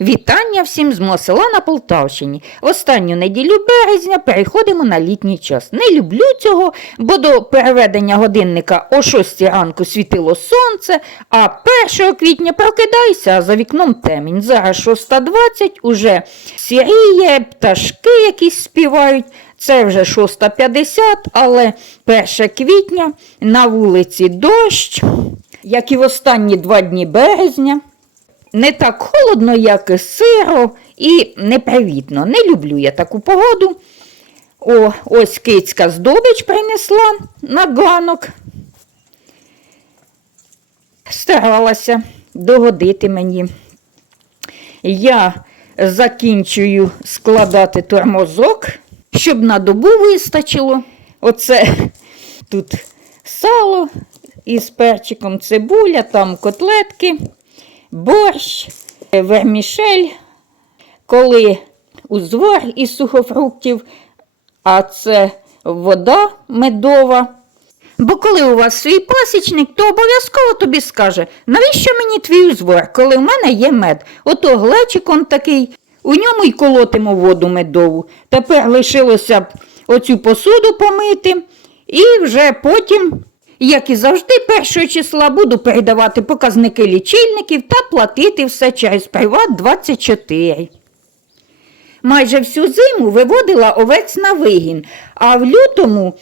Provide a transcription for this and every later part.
Вітання всім з мого села на Полтавщині. В останню неділю березня переходимо на літній час. Не люблю цього, бо до переведення годинника о 6 ранку світило сонце, а 1 квітня прокидайся, а за вікном темінь. Зараз 6.20, уже сіріє, пташки якісь співають. Це вже 6.50, але 1 квітня на вулиці дощ, як і в останні два дні березня. Не так холодно, як і сиро, і непривітно. Не люблю я таку погоду. О, ось кицька здобич принесла на ганок. Старалася догодити мені. Я закінчую складати тормозок, щоб на добу вистачило. Оце тут сало із перчиком цибуля, там котлетки борщ, вермішель, коли узвар із сухофруктів, а це вода медова. Бо коли у вас свій пасічник, то обов'язково тобі скаже, навіщо мені твій узвар, коли в мене є мед. Ото глечик он такий, у ньому й колотимо воду медову. Тепер лишилося б оцю посуду помити, і вже потім як і завжди, першого числа буду передавати показники лічильників та платити все через Приват 24. Майже всю зиму виводила овець на вигін, а в лютому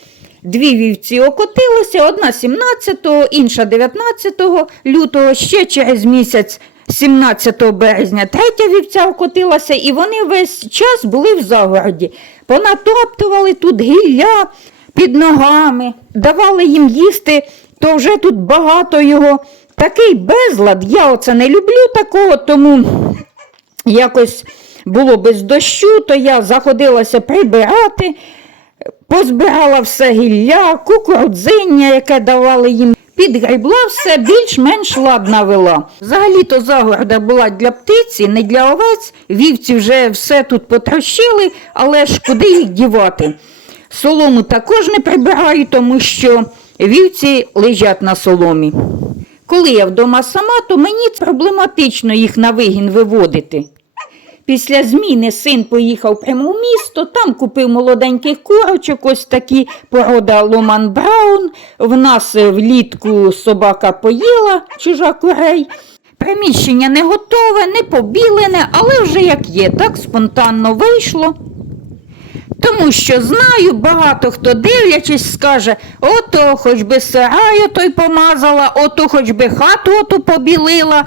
дві вівці окотилися, одна 17-го, інша 19 лютого, ще через місяць 17 березня третя вівця окотилася, і вони весь час були в загороді. Понатоптували тут гілля під ногами, давали їм їсти, то вже тут багато його. Такий безлад, я оце не люблю такого, тому якось було без дощу, то я заходилася прибирати, позбирала все гілля, кукурудзиння, яке давали їм. Підгребла все, більш-менш лад навела. Взагалі-то загорода була для птиці, не для овець. Вівці вже все тут потрощили, але ж куди їх дівати? Солому також не прибираю, тому що вівці лежать на соломі. Коли я вдома сама, то мені проблематично їх на вигін виводити. Після зміни син поїхав прямо в місто, там купив молоденьких курочок, ось такі порода Ломан Браун. В нас влітку собака поїла чужа курей. Приміщення не готове, не побілене, але вже як є, так спонтанно вийшло. Тому що знаю, багато хто дивлячись, скаже, ото хоч би сараю той помазала, ото хоч би хату оту побілила,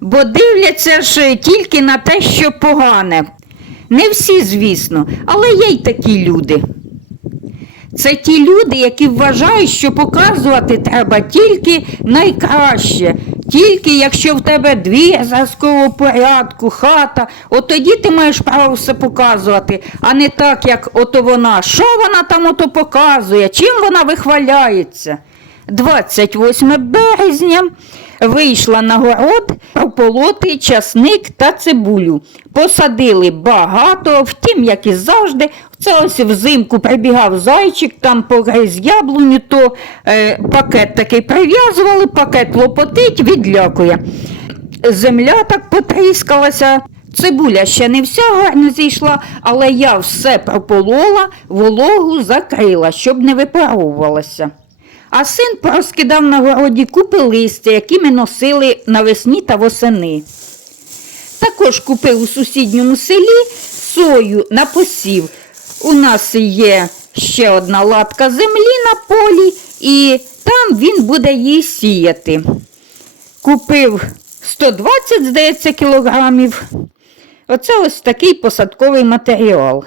бо дивляться ж тільки на те, що погане. Не всі, звісно, але є й такі люди. Це ті люди, які вважають, що показувати треба тільки найкраще, тільки якщо в тебе дві зразкового порядку, хата, от тоді ти маєш право все показувати, а не так, як ото вона. Що вона там ото показує, чим вона вихваляється? 28 березня вийшла на город прополоти часник та цибулю. Посадили багато, втім, як і завжди, це ось взимку прибігав зайчик, там погриз яблуню, то е, пакет такий прив'язували, пакет лопотить, відлякує. Земля так потріскалася. Цибуля ще не вся гарно зійшла, але я все прополола, вологу закрила, щоб не випаровувалася. А син порозкидав на городі купи листя, які ми носили навесні та восени. Також купив у сусідньому селі сою на посів. У нас є ще одна латка землі на полі, і там він буде її сіяти. Купив 120, здається, кілограмів. Оце ось такий посадковий матеріал.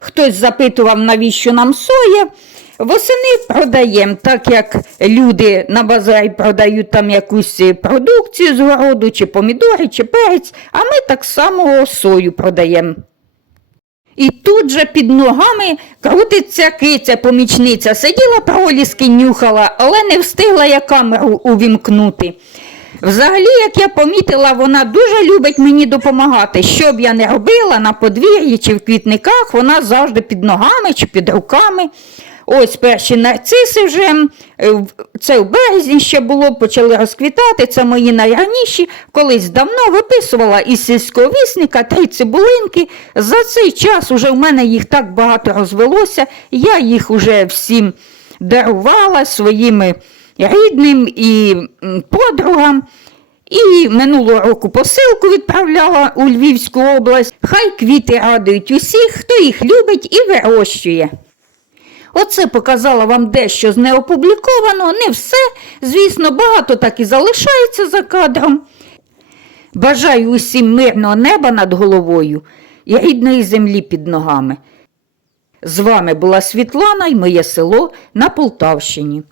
Хтось запитував, навіщо нам соя. Восени продаємо, так як люди на базарі продають там якусь продукцію з городу, чи помідори, чи перець, а ми так само сою продаємо. І тут же під ногами крутиться киця помічниця. Сиділа проліски нюхала, але не встигла я камеру увімкнути. Взагалі, як я помітила, вона дуже любить мені допомагати. Що б я не робила на подвір'ї чи в квітниках, вона завжди під ногами чи під руками. Ось перші нарциси вже е, це в березні ще було, почали розквітати. Це мої найраніші. Колись давно виписувала із сільського вісника три цибулинки. За цей час уже в мене їх так багато розвелося. Я їх уже всім дарувала своїм рідним і подругам. І минулого року посилку відправляла у Львівську область. Хай квіти радують усіх, хто їх любить і вирощує. Оце показала вам дещо з неопублікованого, не все. Звісно, багато так і залишається за кадром. Бажаю усім мирного неба над головою і рідної землі під ногами. З вами була Світлана і моє село на Полтавщині.